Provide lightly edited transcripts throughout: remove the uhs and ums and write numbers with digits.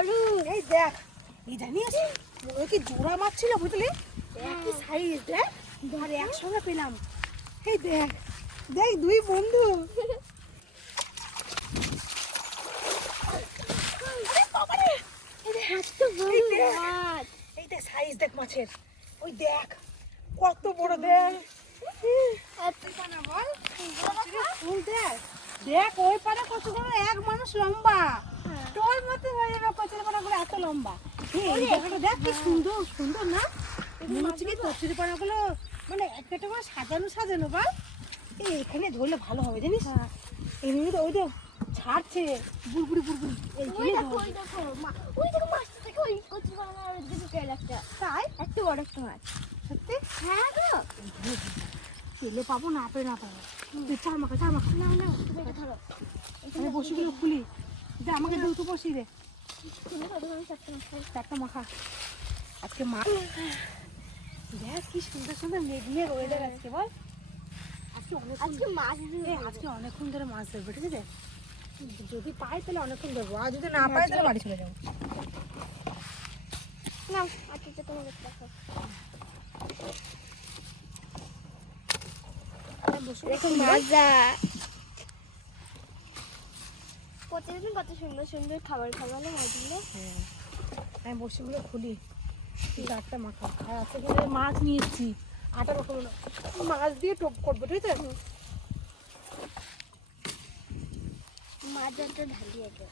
বড়। এই দেখ, এই জানিস ওই কি জোড়া মাছ ছিল বুঝলি, একই সাইজ দেখ, আর একসঙ্গে পেলাম। এই দেখ দেখ দুই বন্ধু। আরে বাবারে, এই দেখ কত বড় এই দেখ, মাছ। এই দেখ সাইজ দেখ মাছের, ওই দেখ কত বড় দেখ। এত না বল ফুল দেখ, দেখ ওই পাড়া কত বড়, এক মানুষ লম্বা, তোর মতো হয়ে যাবে কচুরি পানাগুলো এত লম্বা। এই জায়গাটা দেখ কি সুন্দর সুন্দর না, মনে হচ্ছে কি কচুরি পানাগুলো মানে একটা করে সাজানো সাজানো বল। এই এখানে ধরলে ভালো হবে জানিস, এমনি তো ওই তো ছাড়ছে বুড়বুড়ি বুড়বুড়ি, এইখানে ধর। ওই দেখো মাছটা দেখো, ওই কচি বাংলা আর ওইদিকে ঢুকে একটা। তাই এত বড় একটা মাছ। সত্যি হ্যাঁ গো। পেলে পাবো না পেলে না পাবো, তুই চার মাখা চার মাখা। না না তুমি ধরো। আমি বসিগুলো খুলি, যে আমাকে দুটো বসি রে, তুমি কত বড় একটা মাছ। চারটা মাখা আজকে মা। দেখ কি সুন্দর সুন্দর মেঘমেঘ ওয়েদার আজকে বল, আজকে আজকে মাছ আজকে অনেকক্ষণ ধরে মাছ ধরবে ঠিক আছে, যদি পাই তাহলে অনেকক্ষণ ধরবো, আর যদি না পাই তাহলে বাড়ি চলে যাবো। না আচ্ছা তোমাকে দেখো। দেখো মজা। প্রতিদিন কত সুন্দর সুন্দর খাবার খাওয়ালো মাছগুলো। হ্যাঁ আমি বসিগুলো খুলি, চারটা মাখা আর আজকে কিন্তু মাছ নিয়ে এসেছি, আটা মাখাবো না, মাছ দিয়ে টোপ করবো ঠিক আছে। মাছ একটা ঢালি আগে।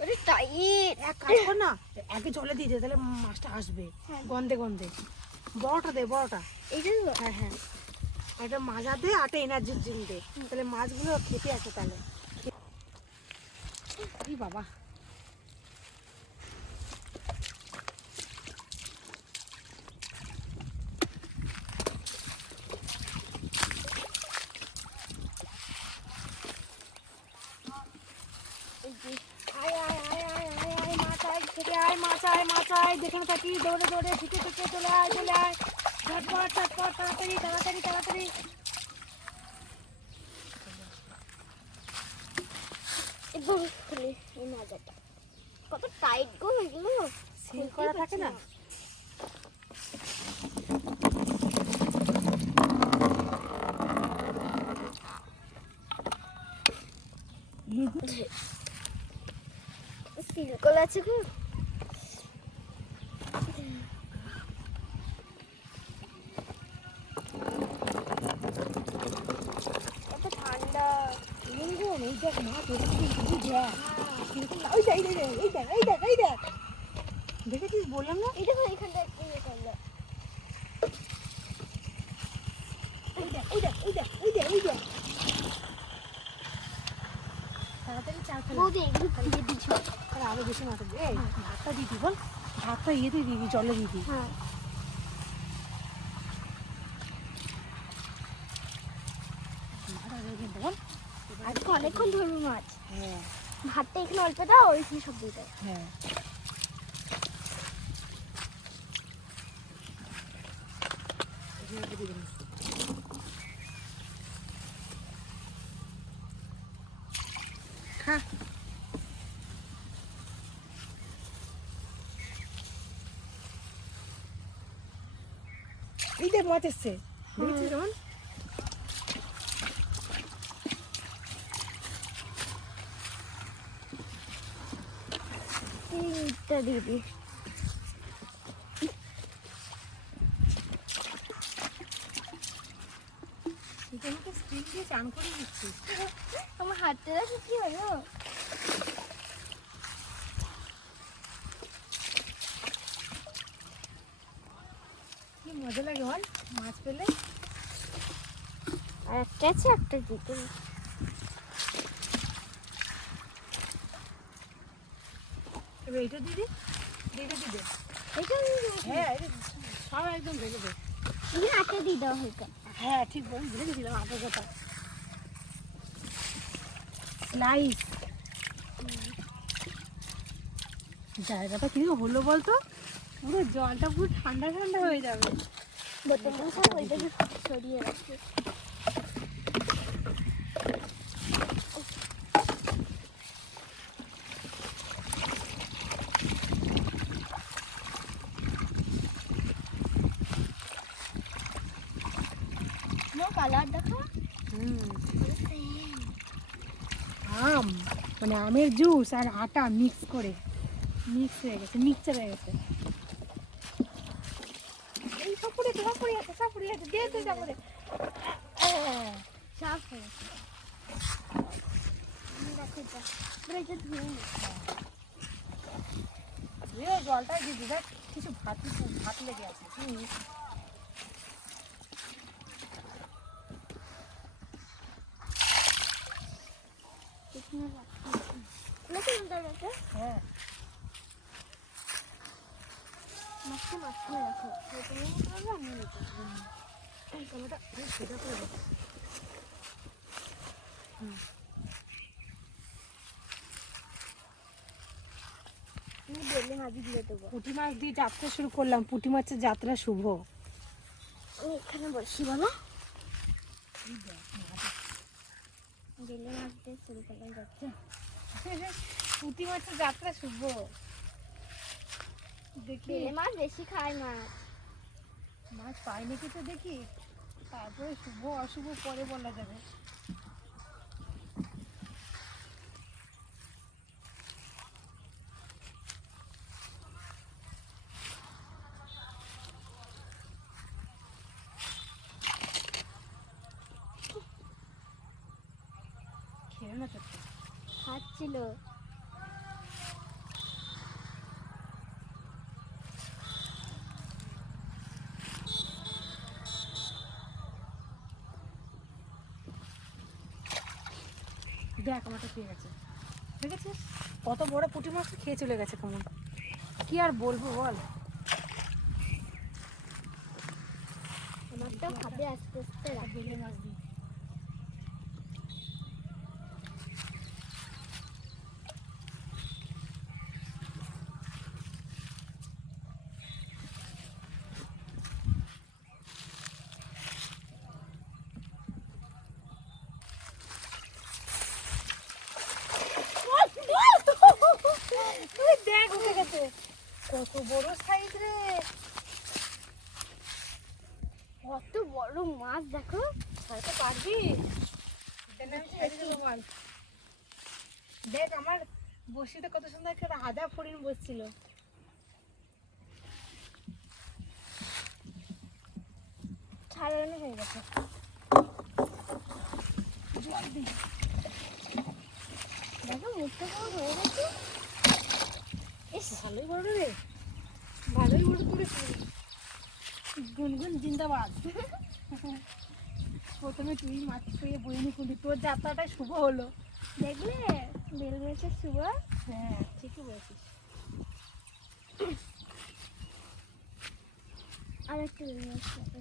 ওরে টাইট। এক কাজ কর না, আগে জলে দিয়ে দে তাহলে মাছটা আসবে গন্ধে গন্ধে। বড়টা দে বড়টা। এইটা হ্যাঁ হ্যাঁ, একটা মাজা দে আটা এনার্জির জিম দে, তাহলে মাছগুলো খেতে আসে তাহলে। এই বাবা আয় আয় আয় আয় আয় আয় মাছ আয় থেকে আয়, মাছ আয় মাছ আয়, যেখানে থাকি দৌড়ে দৌড়ে ঢুকে ঢুকে চলে আয় চলে আয়, ঝটপট ঝটপট তাড়াতাড়ি তাড়াতাড়ি তাড়াতাড়ি। এবার খুলে এই মাজাটা কত টাইট গো এগুলো। সিল করা থাকে না, সিল করা আছে গো। কত ঠান্ডা। এই দেখ মাছ ওইদিকে, এই দেখ ওই দেখ এই দেখ এই দেখ এই দেখ এই দেখ, দেখেছিস বললাম না। এই দেখো এখানটা একটু ইয়ে করলো। এই দেখ এই দেখ এই দেখ এই দেখ এই দেখ, তাড়াতাড়ি চাল ফেলা। বৌদি এগুলো দিয়ে দিচ্ছ। আর আরো বেশি মাছ আছে, এই ভাতটা দিদি বল, ভাতটা ইয়েতে দিবি জলে দিবি। হ্যাঁ বল আজকে অনেকক্ষণ ধরবো মাছ। হ্যাঁ ভাতটা এখানে অল্প দাও, ওইখানে সব দিয়ে দাও। হ্যাঁ খা। এই দেখ মাছ এসছে, দেখেছিস কেমন। তিনটা দিয়ে দিই। তোমাকে স্ক্রিন দিয়ে চান করে দিচ্ছি। আমার হাতে আছে কি হলো। কি মজা লাগে বল মাছ পেলে। আর একটা আছে, একটা দিতে। এবার এইটা দিদি, এইটা দিদি। এটা হ্যাঁ সব একদম ভেঙে দে। এখানে আটটা দিয়ে দেওয়া হয়েছে। হ্যাঁ ঠিক বল, ভুলে গেছিলাম আপনার কথা। স্লাইস জায়গাটা কিরকম হলো বলতো, পুরো জলটা পুরো ঠান্ডা ঠান্ডা হয়ে যাবে। বোতলটা সব ওইটাকে সরিয়ে রাখি। কালার দেখো। আম মানে আমের জুস আর আটা মিক্স হয়ে গেছে, মিক্সচার হয়ে গেছে। এই সব পড়ে আছে দিয়ে তো যাবো রে। সাফ হয়ে গেছে। দেখো এটা পুরো এটা ধুয়ে জলটাই দিয়ে দেখ, কিছু ভাত লেগে আছে। হ্যাঁ মাছটা মাঝখানে রাখো। আমি বেলে মাছ দিয়ে দেবো। পুঁটি মাছ দিয়ে যাত্রা শুরু করলাম। পুঁটি মাছের যাত্রা শুভ। আমি এখানে বসি বলো। বেলে মাছ দিয়ে শুরু করলাম যাচ্ছে। পুঁটি মাছের যাত্রা শুভ। দেখি বেলে মাছ বেশি খায় মাছ পাই নাকি তো দেখি, তারপরে শুভ অশুভ পরে বলা যাবে। খেয়ে না তো খাচ্ছিল। দেখ আমারটা খেয়ে গেছে, দেখেছিস কত বড় পুঁটি মাছ খেয়ে চলে গেছে। কেমন কি আর বলবো বল। আমারটাও খাবে আস্তে আস্তে। বেলে মাছ দিয়ে দেখ উঠে গেছে। কত বড় সাইজ রে, কত বড় মাছ দেখো। হয়তো পারবি। দেখ আমার বসিতে কত সুন্দর একটা আদা ফড়িং বসছিল। ছাড়ানো হয়ে গেছে। দেখো মুখটা কেমন হয়ে গেছে। ভালোই বড় রে, ভালোই বড় করেছি। গুনগুন জিন্দাবাদ। প্রথমে তুই মাছ খেয়ে বইনি খুলি, তোর যাত্রাটাই শুভ হলো। দেখলে বেল মাছের শুভ। হ্যাঁ ঠিকই বলছিস। আর একটু বেল মাছ খাবে।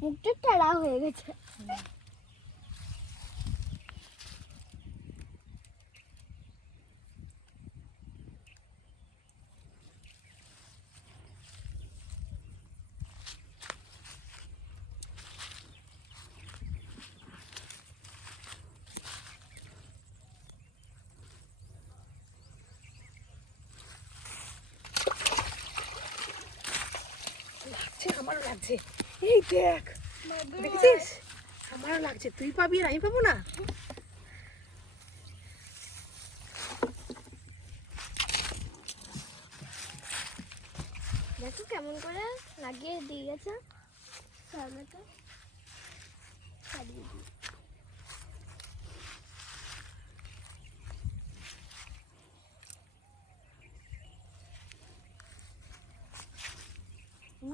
মুখটা টেড়া হয়ে গেছে। লাগছে, আমারও লাগছে। এই দেখ দেখেছিস, আমারও লাগছে। তুই পাবি আর আমি পাবো না। দেখো কেমন করে লাগিয়ে দিয়ে গেছে। সামনেটা ছাড়িয়ে দিই।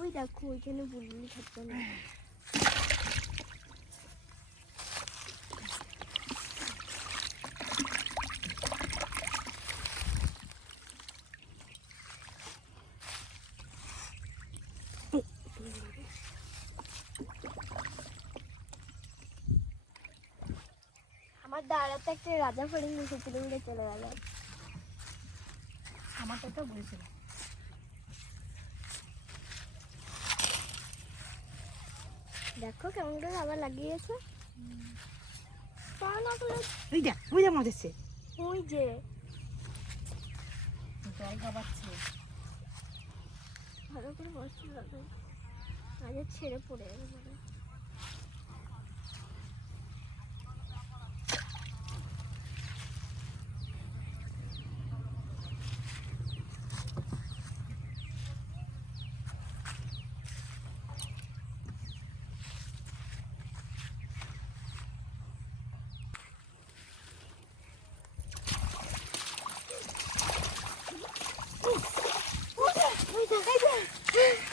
ওই দেখো ওইখানে বুলবুলি থাকতো না। আমার দাঁড়াতে একটা রাজা ফড়িং বসেছিল, উড়ে চলে গেল। আমারটা তো বলছিল। দেখো কেমন করে আবার লাগিয়েছে। ওই দেখ মাছ এসছে। ওই যে জল খাবাচ্ছে। ভালো করে বসতে হবে, আগে ছেড়ে পড়ে যাবে।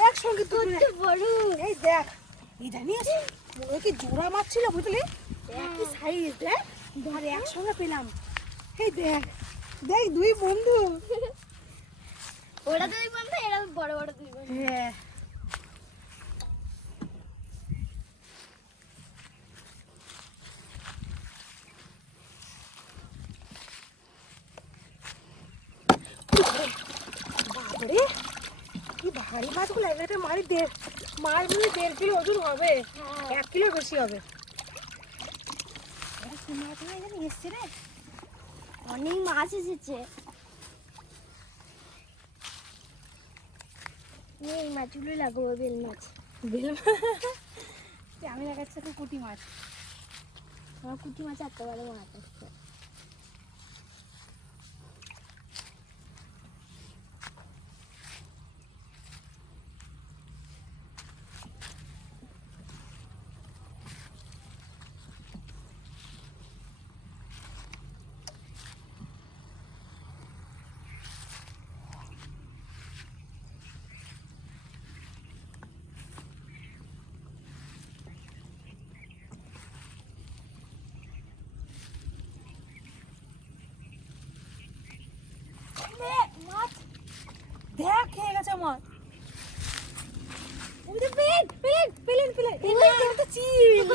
একসঙ্গে দুটো বড়, এই দেখ, এই জানিস ওই কি জোড়া মাছ ছিল বুঝলি, একই সাইজ দেখ, আর একসঙ্গে পেলাম। এই দেখ দেখ দুই বন্ধু। ওরা দুই বন্ধু, এরা বড় বড় দুই বন্ধু। হ্যাঁ বাবারে কি ভারী মাছগুলো, একটা মাছ 1.5 কিলো ওজন হবে, 1 কিলো বেশি হবে। কি মাছ হয় জানি এসছে রে, অনেক মাছ এসেছে। এই মাছগুলো লাগাবো, বেল মাছ। বেল আমি দেখাচ্ছি তো পুঁটি মাছ। আমার পুঁটি মাছ এত বড় মাছ আসছে। মাছ দেখ খেয়ে গেছে আমার। ওই যে ওটা চিল।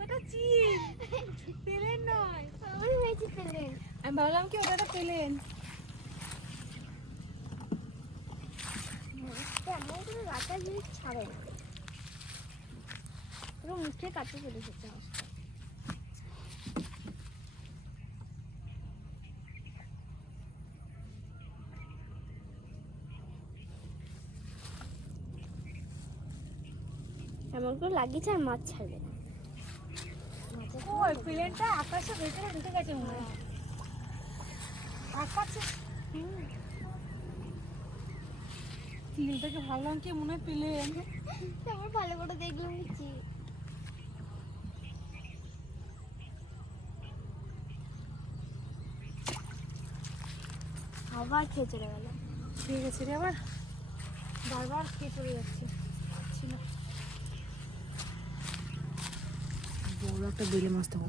ওটা চিল, পেলেন নয়। আমার হয়েছে পেলেন। আমি ভাবলাম কি ওটা পেলেন। মাছটা এমন করে রাখা জিনিস ছাড়ে না, পুরো মুখে কাটতে চলে এসেছে মাছটা। এমন করে লাগিয়েছে আর মাছ ছাড়বে না। ওই প্লেনটা আকাশে ভেতরে ঢুকে গেছে মনে হয়। আকাশে চিলটাকে ভাবলাম কি মনে হয় প্লেন। আমার ভালো করে দেখলাম কি আবার খেয়ে চলে গেল। ঠিক আছে রে, আবার বারবার খেয়ে চলে যাচ্ছে। ছিল বড় একটা বেলে মাছ দেবো।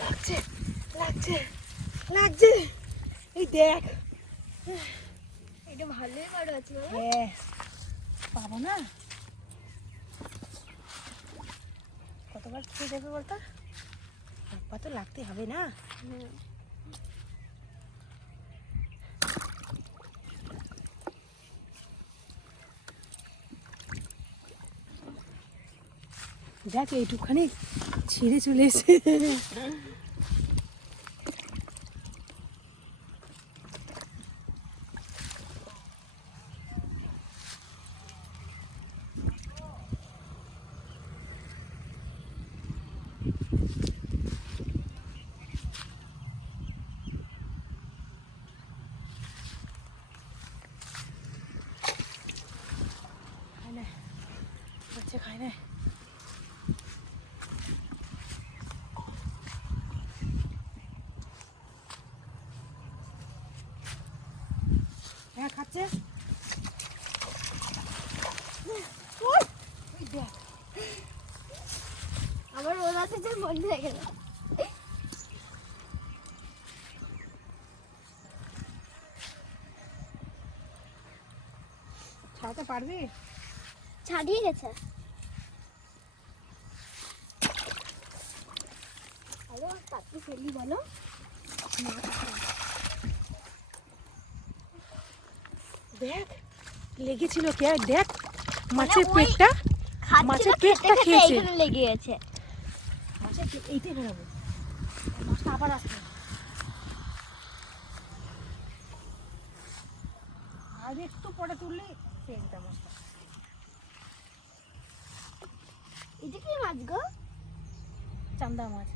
লাগছে লাগছে লাগছে, এই দেখ। এটা ভালোই বড় আছে বাবা। হ্যাঁ পাবো না, কতবার খেয়ে যাবে বলতো, একবার তো লাগতে হবে না। দেখ এইটুখানি ছিঁড়ে চলে এসে। খায় না, হ্যাঁ খাচ্ছে। আমার ওর আছে যে বন্ধ হয়ে গেল। ছাড়াতে পারবি? ছাড়িয়ে গেছে। ভালো তাকে ফেলি বলো দেখ লেগেছিল কে দেখ মাছের মানে ওই পেটটা মাছের পেটটা খেয়েছে এখানে লেগে গেছে মাছের পেট এইটাই বেরোবে মাছটা আবার আসবে আর একটু পরে তুললে খেয়ে যেতাম মাছটা এটা কি মাছ গো চান্দা মাছ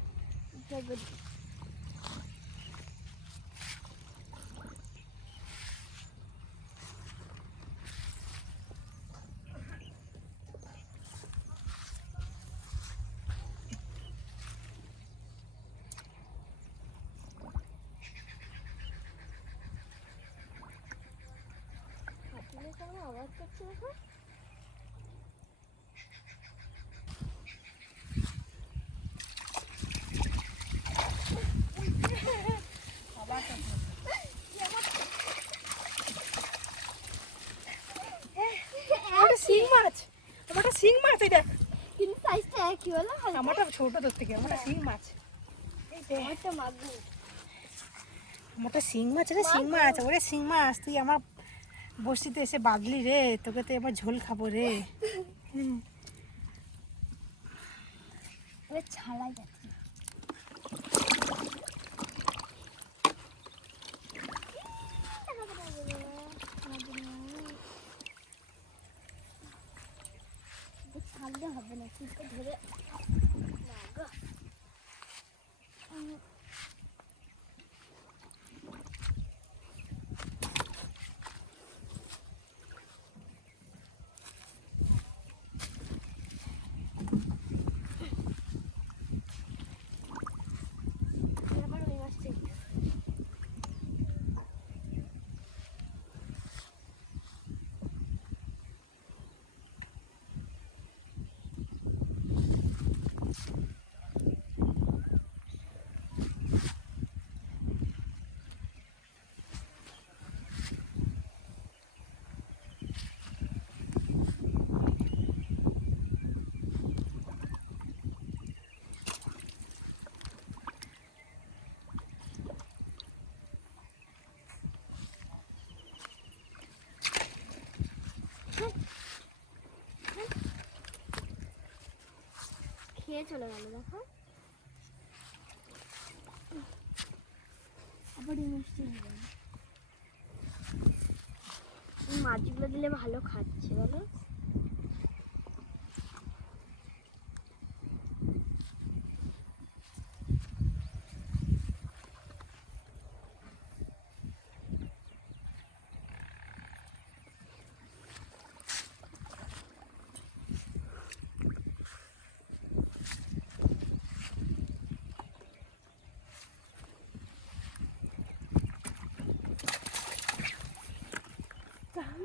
আওয়াজ করছে দেখো শিং মাছ আমারটা শিং মাছ এটা কিন্তু সাইজটা একই বলো আমারটা ছোট তোর থেকে আমারটা শিং মাছ এই দেখ একটা মাগুর আমারটা শিং মাছ রে শিং মাছ ওরে শিং মাছ তুই আমার বসিতে এসে বাঁধলি রে তোকে তো এবার ঝোল খাবো রে ছাড়াই যাচ্ছে ছাড়লে হবে না কিন্তু ধরে খেয়ে চলে গেল দেখো আবার এই মিষ্টি মাছগুলো দিলে ভালো খাচ্ছে বলো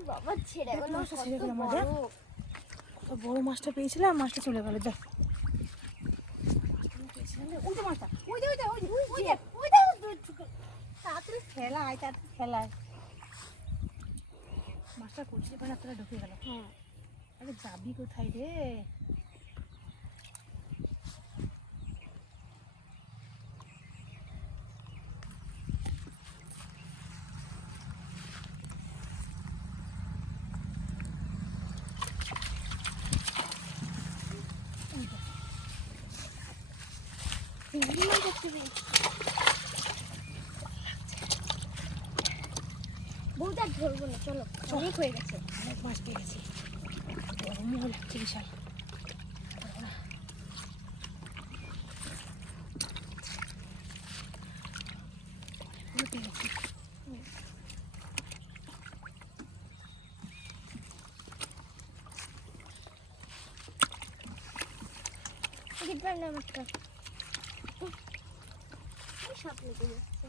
বাবা ছেড়ে গেল মাছটা ছেড়ে গেল মজা কত বড় মাছটা পেয়েছিলাম মাছটা চলে গেল যা মাছটা তাড়াতাড়ি ফেলায় মাছটা করছে তোরা ঢুকে গেল হ্যাঁ আরে যাবি কোথায় রে বউটা ধরবো না চলো অনেক হয়ে গেছে অনেক মাছ পেয়ে গেছি গরমও লাগছে বিশাল পেয়ে গেছি দেখবেন না আমারটা সাপ লেগে যাচ্ছে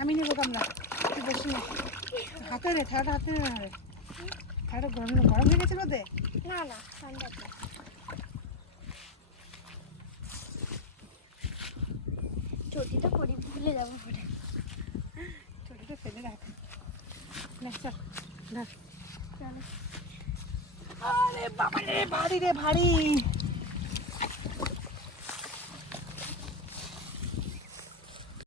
আমি নেবো কামলা তুই বসি না হাতে রে থালাটা হাতে নে না রে থালাটা গরম গরম হয়ে গেছে রোদে না না ঠান্ডা চটিটা পরি ভুলে যাবো পরে চটিটা ফেলে রাখ না চল চলো আরে বাবা রে, ভারী রে ভারী।